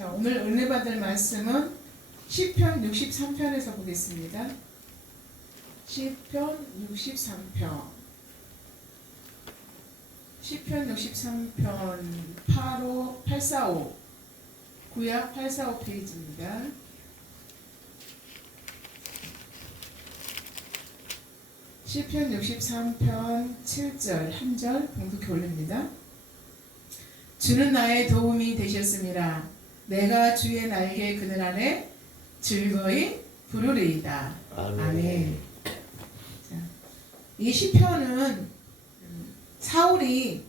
자, 오늘 은혜 받을 말씀은 시편 63편에서 보겠습니다. 시편 63편. 시편 63편 845 구약 845 페이지입니다. 시편 63편 7절 한 절 봉독해 올립니다. 주는 나의 도움이 되셨음이라. 내가 주의 날개 그늘 아래 즐거이 부르리이다. 아멘. 자, 이 시편은 사울이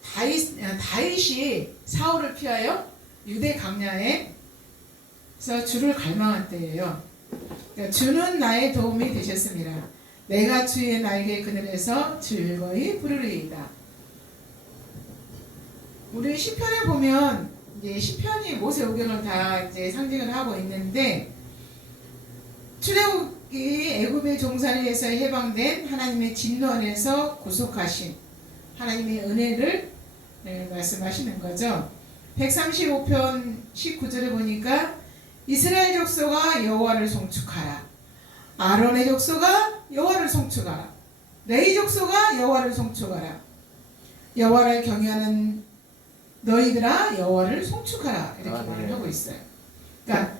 다윗이 사울을 피하여 유대 광야에서 주를 갈망한 때예요. 그러니까 주는 나의 도움이 되셨음이라. 내가 주의 날개 그늘에서 즐거이 부르리이다. 우리 시편에 보면 이제 시편이 모세오경을 다 이제 상징을 하고 있는데, 출애굽이 애굽의 종살이에서 해방된 하나님의 진노 안에서 구속하신 하나님의 은혜를 말씀하시는 거죠. 135편 19절에 보니까 이스라엘 족속아 여호와를 송축하라. 아론의 족속아 여호와를 송축하라. 레위 족속아 여호와를 송축하라. 여호와를 경외하는 너희들아 여호와를 송축하라. 이렇게 말을 하고 있어요. 그러니까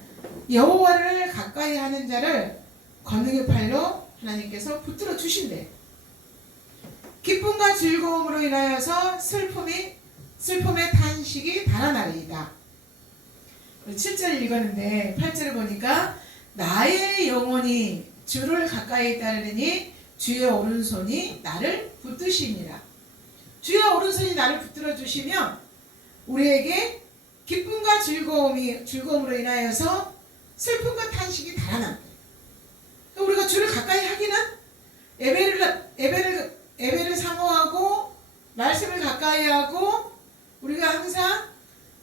여호와를 가까이 하는 자를 권능의 팔로 하나님께서 붙들어 주신대. 기쁨과 즐거움으로 인하여서 슬픔의 탄식이 달아나리이다. 7절 읽었는데 8절을 보니까 나의 영혼이 주를 가까이 따르니 주의 오른손이 나를 붙드시니라. 주의 오른손이 나를 붙들어 주시면 우리에게 기쁨과 즐거움으로 인하여서 슬픔과 탄식이 달아난다. 우리가 주를 가까이 하기는 예배를 사모하고 말씀을 가까이 하고, 우리가 항상,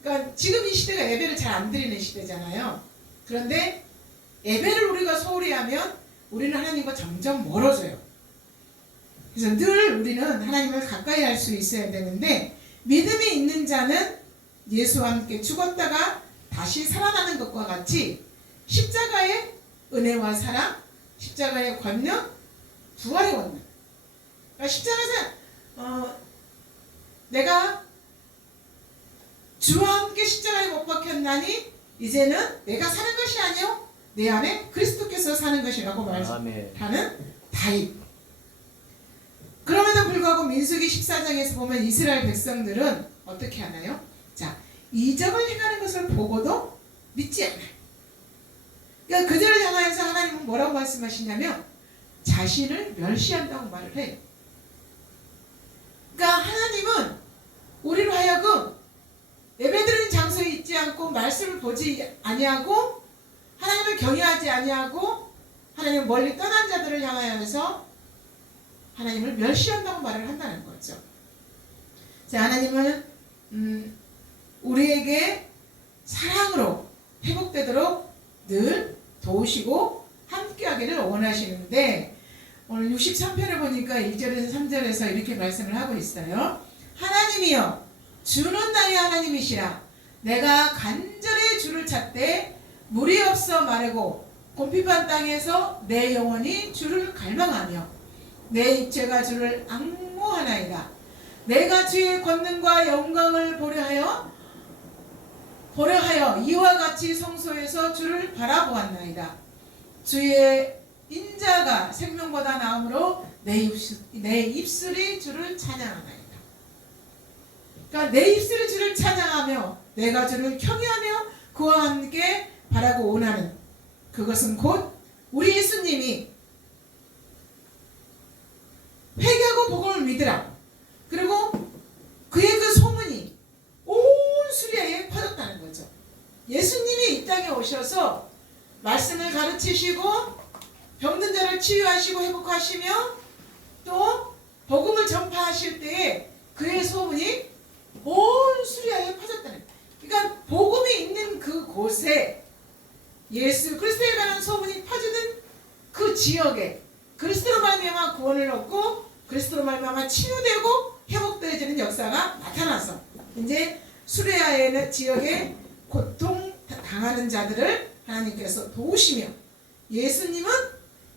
그러니까 지금 이 시대가 예배를 잘 안 드리는 시대잖아요. 그런데 예배를 우리가 소홀히 하면 우리는 하나님과 점점 멀어져요. 그래서 늘 우리는 하나님을 가까이 할 수 있어야 되는데, 믿음이 있는 자는 예수와 함께 죽었다가 다시 살아나는 것과 같이 십자가의 은혜와 사랑, 십자가의 권능, 부활의 권능. 그러니까 십자가에서 내가 주와 함께 십자가에 못 박혔나니 이제는 내가 사는 것이 아니요 내 안에 그리스도께서 사는 것이라고 말하는 다윗. 그럼에도 불구하고 민수기 14장에서 보면 이스라엘 백성들은 어떻게 하나요? 자, 이적을 행하는 것을 보고도 믿지 않아요. 그러니까 그들을 향하여서 하나님은 뭐라고 말씀하시냐면 자신을 멸시한다고 말을 해요. 그러니까 하나님은 우리로 하여금 예배드리는 장소에 있지 않고 말씀을 보지 아니하고 하나님을 경외하지 아니하고 하나님을 멀리 떠난 자들을 향하여서 하나님을 멸시한다고 말을 한다는 거죠. 자, 하나님은 우리에게 사랑으로 회복되도록 늘 도우시고 함께하기를 원하시는데, 오늘 63편을 보니까 1절에서 3절에서 이렇게 말씀을 하고 있어요. 하나님이여 주는 나의 하나님이시라. 내가 간절히 주를 찾되 물이 없어 마르고 곰핍한 땅에서 내 영혼이 주를 갈망하며 내 입체가 주를 앙모하나이다. 내가 주의 권능과 영광을 보려 하여 이와 같이 성소에서 주를 바라보았나이다. 주의 인자가 생명보다 나음으로 내 입술이 주를 찬양하나이다. 그러니까 내 입술이 주를 찬양하며 내가 주를 경외하며 그와 함께 바라고 원하는, 그것은 곧 우리 예수님이 회개하고 복음을 믿으라. 그리고 그의 그 소문이 온 수리아에 퍼졌다는 거죠. 예수님이 이 땅에 오셔서 말씀을 가르치시고 병든 자를 치유하시고 회복하시며 또 복음을 전파하실 때에 그의 소문이 온 수리아에 퍼졌다는 거예요. 그러니까 복음이 있는 그 곳에 예수 그리스도에 관한 소문이 퍼지는 그 지역에 그리스도로 말미암아 구원을 얻고 그리스도로 말미암아 치유되고 회복되어지는 역사가 나타나서 이제 수레아의 지역에 고통 당하는 자들을 하나님께서 도우시며 예수님은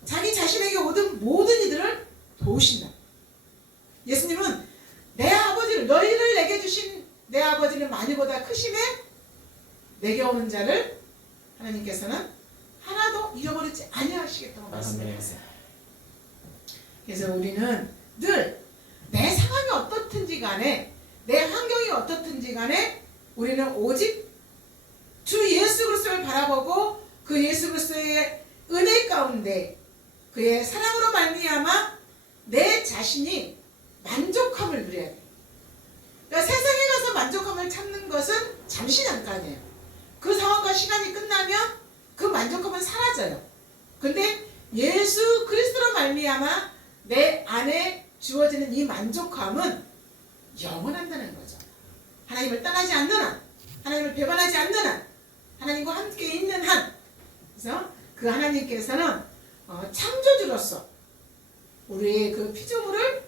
자기 자신에게 오던 모든 이들을 도우신다. 예수님은 내 아버지를 너희를 내게 주신 내 아버지는 많이보다 크심에 내게 오는 자를 하나님께서는 하나도 잃어버리지 아니하시겠다고 말씀을 하세요. 그래서 우리는 늘 내 상황이 어떻든지 간에 내 환경이 어떻든지 간에 우리는 오직 주 예수 그리스도를 바라보고 그 예수 그리스도의 은혜 가운데 그의 사랑으로 말미암아 내 자신이 만족함을 누려야 돼요. 그러니까 세상에 가서 만족함을 찾는 것은 잠시 잠깐이에요. 그 상황과 시간이 끝나면 그 만족함은 사라져요. 근데 예수 그리스도로 말미암아 내 안에 주어지는 이 만족함은 영원한다는 거죠. 하나님을 떠나지 않는 한, 하나님을 배반하지 않는 한, 하나님과 함께 있는 한. 그래서 그 하나님께서는 창조주로서 우리의 그 피조물을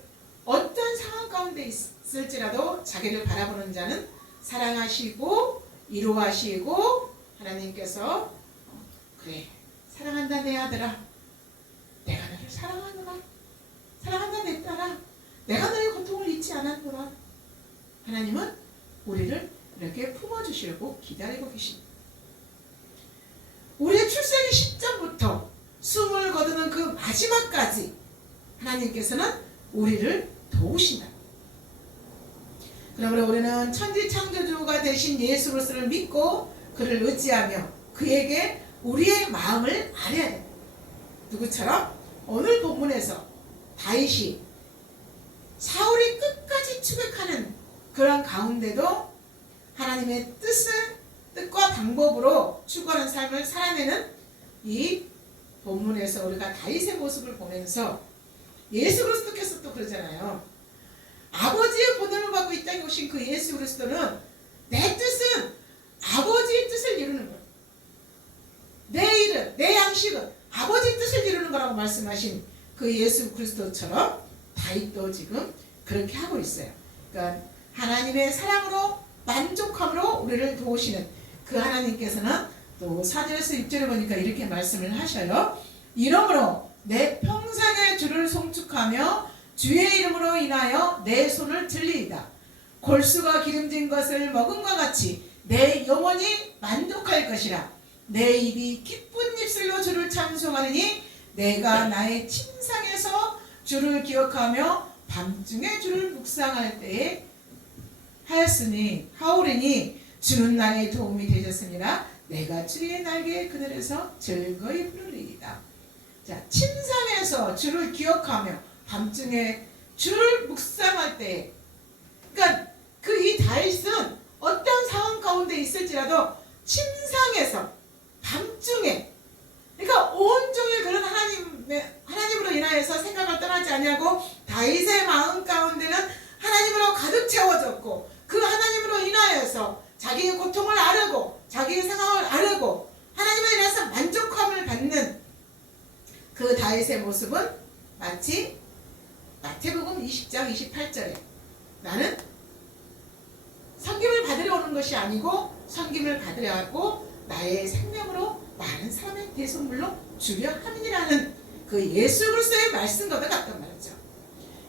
어떤 상황 가운데 있을지라도 자기를 바라보는 자는 사랑하시고 이루하시고 하나님께서 그래 사랑한다 내 아들아 내가 너를 사랑하노라 사랑한다 내 딸아 내가 너의 고통을 잊지 않았노라. 하나님은 우리를 이렇게 품어주시려고 기다리고 계십니다. 우리의 출생의 시점부터 숨을 거두는 그 마지막까지 하나님께서는 우리를 도우신다. 그러므로 우리는 천지 창조주가 되신 예수 그리스도를 믿고 그를 의지하며 그에게 우리의 마음을 아뢰야 됩니다. 누구처럼 오늘 본문에서 다윗이 사울이 끝까지 추격하는 그런 가운데도 하나님의 뜻과 방법으로 추구하는 삶을 살아내는 이 본문에서 우리가 다윗의 모습을 보면서 예수 그리스도께서 또 그러잖아요. 아버지의 본능을 받고 이 땅에 오신 그 예수 그리스도는 내 뜻은 아버지의 뜻을 이루는 거예요. 내 일은 내 양식은 아버지의 뜻을 이루는 거라고 말씀하신 그 예수 그리스도처럼 다윗도 지금 그렇게 하고 있어요. 그러니까 하나님의 사랑으로 만족함으로 우리를 도우시는 그 하나님께서는 또 4절에서 6절에 보니까 이렇게 말씀을 하셔요. 이러므로 내 평생의 주를 송축하며 주의 이름으로 인하여 내 손을 들리이다. 골수가 기름진 것을 먹음과 같이 내 영혼이 만족할 것이라. 내 입이 기쁜 입술로 주를 찬송하느니 내가 나의 침상에서 주를 기억하며 밤중에 주를 묵상할 때에 하오리니 주는 나의 도움이 되셨습니다. 내가 주의 날개 그늘에서 즐거이 부르리이다. 자, 침상에서 주를 기억하며 밤중에 주를 묵상할 때, 그러니까 그 이 다윗은 어떤 상황 가운데 있을지라도 침상에서 밤중에, 그러니까 온종일 그런 하나님으로 인하여서 생각을 떠나지 아니하고 다윗의 마음 가운데는 하나님으로 가득 채워졌고 그 하나님으로 인하여서 자기의 고통을 아뢰고 자기의 상황을 아뢰고 하나님에 인해서 만족함을 받는 그 다윗의 모습은 마치 마태복음 20장 28절에 나는 섬김을 받으러 오는 것이 아니고 섬김을 받으려 하고 나의 생명으로 많은 사람의 대속물로 주려 함이라는 그 예수 그리스도의 말씀과 같단 말이죠.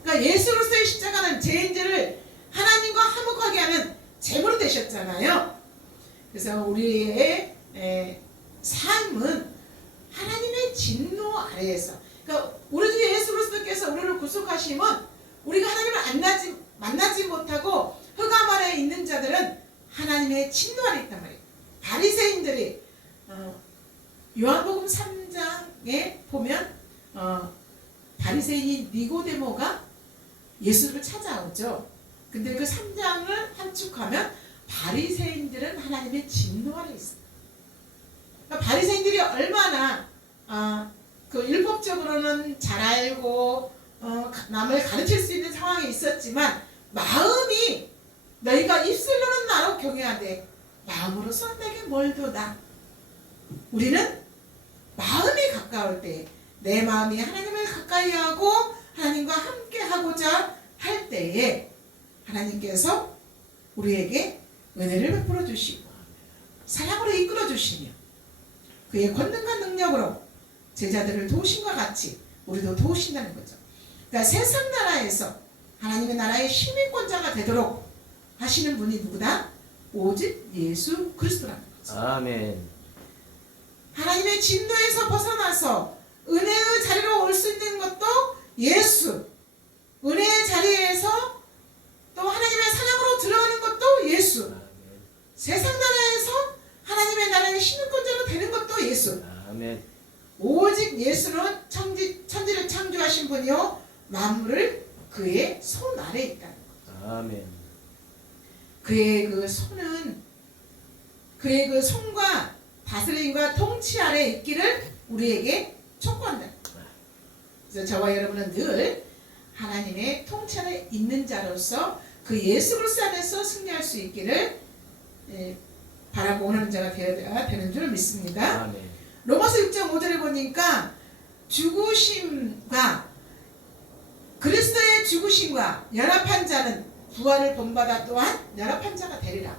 그러니까 예수 그리스도의 십자가는 죄인들을 하나님과 화목하게 하는 제물이 되셨잖아요. 그래서 우리의 삶은 하나님의 진노 아래에서, 그러니까 우리 주 예수 그리스도께서 우리를 구속하시면 우리가 하나님을 만나지 못하고 흑암 아래에 있는 자들은 하나님의 진노 아래 있단 말이에요. 바리새인들이 요한복음 3장에 보면 바리새인이 니고데모가 예수를 찾아오죠. 근데 그 3장을 함축하면 바리새인들은 하나님의 진노 아래 있어요. 그러니까 바리새인들이 얼마나 그 율법적으로는 잘 알고 남을 가르칠 수 있는 상황에 있었지만 마음이 너희가 입술로는 나로 경외하되 마음으로서 내게 멀도다. 우리는 마음이 가까울 때 내 마음이 하나님을 가까이 하고 하나님과 함께 하고자 할 때에 하나님께서 우리에게 은혜를 베풀어 주시고 이끌어주시며 그의 권능과 능력으로 제자들을 도우심과 같이 우리도 도우신다는 거죠. 그러니까 세상 나라에서 하나님의 나라의 시민권자가 되도록 하시는 분이 누구다? 오직 예수 그리스도라는 거죠. 아멘. 하나님의 진노에서 벗어나서 은혜의 자리로 올 수 있는 것도 예수. 은혜의 자리에서 또 하나님의 사랑으로 들어가는 것도 예수. 아멘. 세상 나라에서 하나님의 나라의 시민권자로 되는 것도 예수. 아멘. 오직 예수는 천지를 창조하신 분이요 만물을 그의 손 아래에 있다는 거죠. 아멘. 그의 그 손은 그의 그 손과 다스림과 통치 아래에 있기를 우리에게 촉구한다. 그래서 저와 여러분은 늘 하나님의 통치 아래에 있는 자로서 그 예수 그리스도 안에서 승리할 수 있기를 바라고 원하는 자가 되어야 되는 줄 믿습니다. 아멘. 로마서 6장 5절에 보니까 죽으심과 그리스도의 죽으심과 연합한 자는 부활을 본받아 또한 연합한 자가 되리라.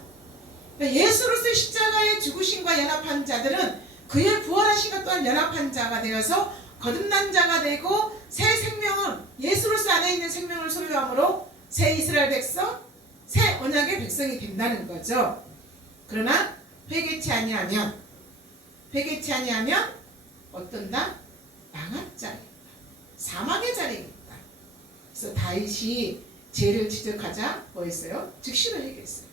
예수 그리스도의 십자가의 죽으심과 연합한 자들은 그의 부활하심과 또한 연합한 자가 되어서 거듭난 자가 되고 새 생명은 예수 그리스도 안에 있는 생명을 소유함으로 새 이스라엘 백성, 새 언약의 백성이 된다는 거죠. 그러나 회개치 아니하면 어떤다? 망할 자리에 있다. 사망의 자리에 있다. 그래서 다윗이 죄를 지적하자 뭐 했어요? 즉시로 얘기했어요.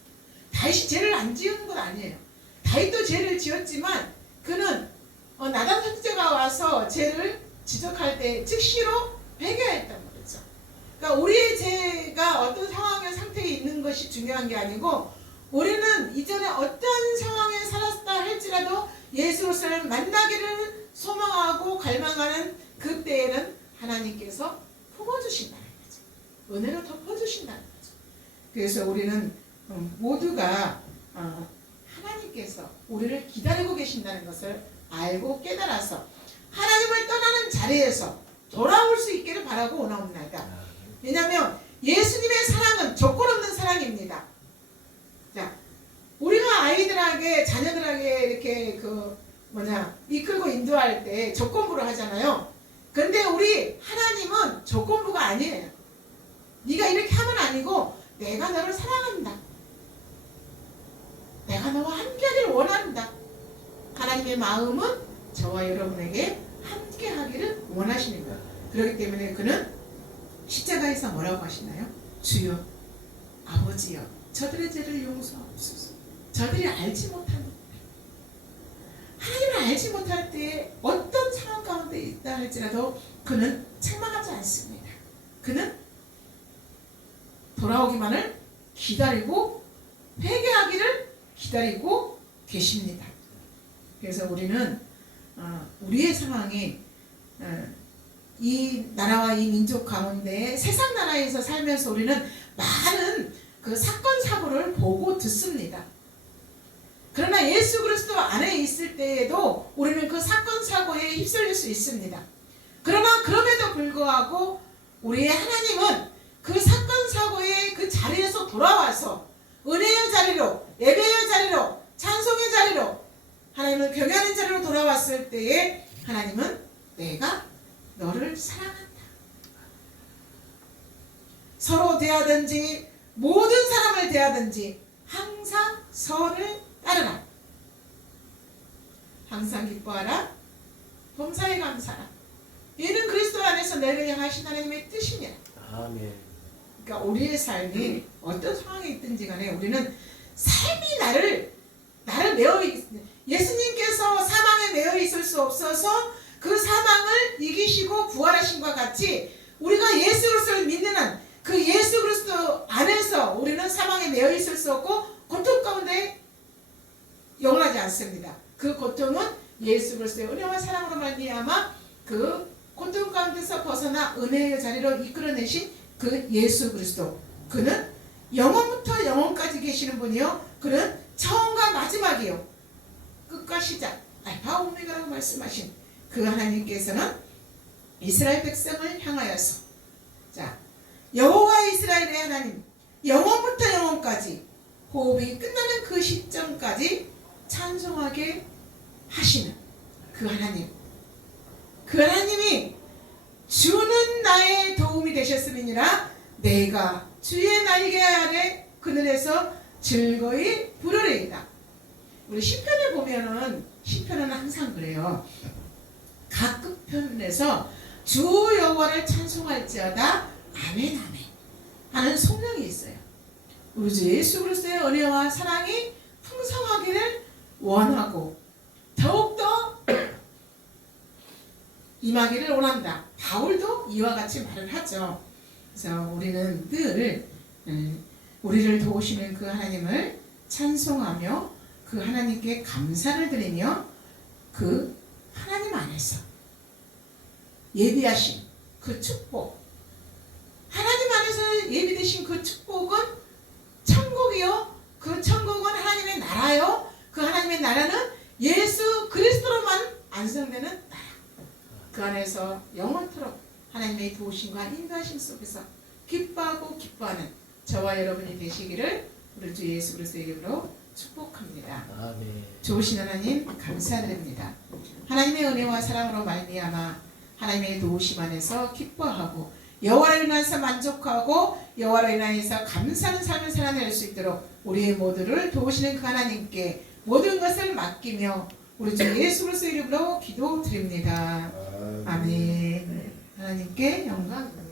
다윗이 죄를 안 지은 건 아니에요. 다윗도 죄를 지었지만 그는 나단 선지자가 와서 죄를 지적할 때 즉시로 회개했단 말이죠. 그러니까 우리의 죄가 어떤 상황의 상태에 있는 것이 중요한 게 아니고 우리는 이전에 어떤 상황에 살았다 할지라도 예수 그리스도를 만나기를 소망하고 갈망하는 그때에는 하나님께서 품어주신다는 거죠. 은혜로 덮어주신다는 거죠. 그래서 우리는 모두가 하나님께서 우리를 기다리고 계신다는 것을 알고 깨달아서 하나님을 떠나는 자리에서 돌아올 수 있기를 바라고 원하옵나이다. 왜냐하면 예수님의 사랑은 조건 없는 사랑입니다. 자, 우리가 아이들에게 자녀들에게 이렇게 이끌고 인도할 때 조건부로 하잖아요. 근데 우리 하나님은 조건부가 아니에요. 네가 이렇게 하면 아니고 내가 너를 사랑한다. 내가 너와 함께하기를 원한다. 하나님의 마음은 저와 여러분에게 함께하기를 원하시는 거예요. 그렇기 때문에 그는 십자가에서 뭐라고 하시나요? 주여 아버지여 저들의 죄를 용서하옵소서. 저들이 알지 못하는 하나님을 알지 못할 때 어떤 상황 가운데 있다 할지라도 그는 책망하지 않습니다. 그는 돌아오기만을 기다리고 회개하기를 기다리고 계십니다. 그래서 우리는 우리의 상황이 이 나라와 이 민족 가운데 세상 나라에서 살면서 우리는 많은 그 사건 사고를 보고 듣습니다. 그러나 예수 그리스도 안에 있을 때에도 우리는 그 사건 사고에 휩쓸릴 수 있습니다. 그러나 그럼에도 불구하고 우리의 하나님은 그 사건 사고의 그 자리에서 돌아와서 은혜의 자리로, 예배의 자리로, 찬송의 자리로, 하나님을 경외하는 자리로 돌아왔을 때에 하나님은 내가 너를 사랑한다. 서로 대하든지 모든 사람을 대하든지 항상 선을 따르라. 항상 기뻐하라. 범사에 감사하라. 이는 그리스도 안에서 너희를 향하신 하나님의 뜻이냐. 아멘. 그러니까 우리의 삶이 어떤 상황에 있든지 간에 우리는 삶이 나를 메어 예수님께서 사망에 메어 있을 수 없어서 그 사망을 이기시고 부활하신과 같이 우리가 예수 그리스도를 믿는 한 그 예수 그리스도 안에서 우리는 사망에 메어 있을 수 없고 고통 가운데 영원하지 않습니다. 그 고통은 예수 그리스도의 은혜와 사랑으로 말미암아 그 고통 가운데서 벗어나 은혜의 자리로 이끌어내신 그 예수 그리스도, 그는 영원부터 영원까지 계시는 분이요, 그는 처음과 마지막이요, 끝과 시작, 알파 오메가라고 말씀하신 그 하나님께서는 이스라엘 백성을 향하여서 여호와 이스라엘의 하나님, 영원부터 영원까지 호흡이 끝나는 그 시점까지 찬송하게 하시는 그 하나님, 그 하나님이 주는 나의 도움이 되셨음이니라. 내가 주의 날개 아래 그늘에서 즐거이 부르리이다. 우리 시편에 보면은, 시편은 항상 그래요. 각 끝편에서 주 여호와를 찬송할지어다 아멘 아멘 하는 성령이 있어요. 우리 주 예수 그리스도의 은혜와 사랑이 풍성하기를 원하고 더욱더 임하기를 원한다. 바울도 이와 같이 말을 하죠. 그래서 우리는 늘 우리를 도우시는 그 하나님을 찬송하며 그 하나님께 감사를 드리며 그 하나님 안에서 예비하신 그 축복, 하나님 안에서 예비되신 그 축복은 천국이요, 그 천국은 하나님의 나라요, 그 하나님의 나라는 예수 그리스도로만 완성되는 나라. 그 안에서 영원토록 하나님의 도우심과 인도하심 속에서 기뻐하고 기뻐하는 저와 여러분이 되시기를 우리 주 예수 그리스도의 이름으로 축복합니다. 아멘. 좋으신 하나님 감사드립니다. 하나님의 은혜와 사랑으로 말미암아 하나님의 도우심 안에서 기뻐하고 여호와로 인하여서 만족하고 여호와로 인하여서 감사하는 삶을 살아낼 수 있도록 우리의 모두를 도우시는 그 하나님께 모든 것을 맡기며 우리 주 예수 그리스도의 이름으로 기도드립니다. 아멘. 하나님께 영광.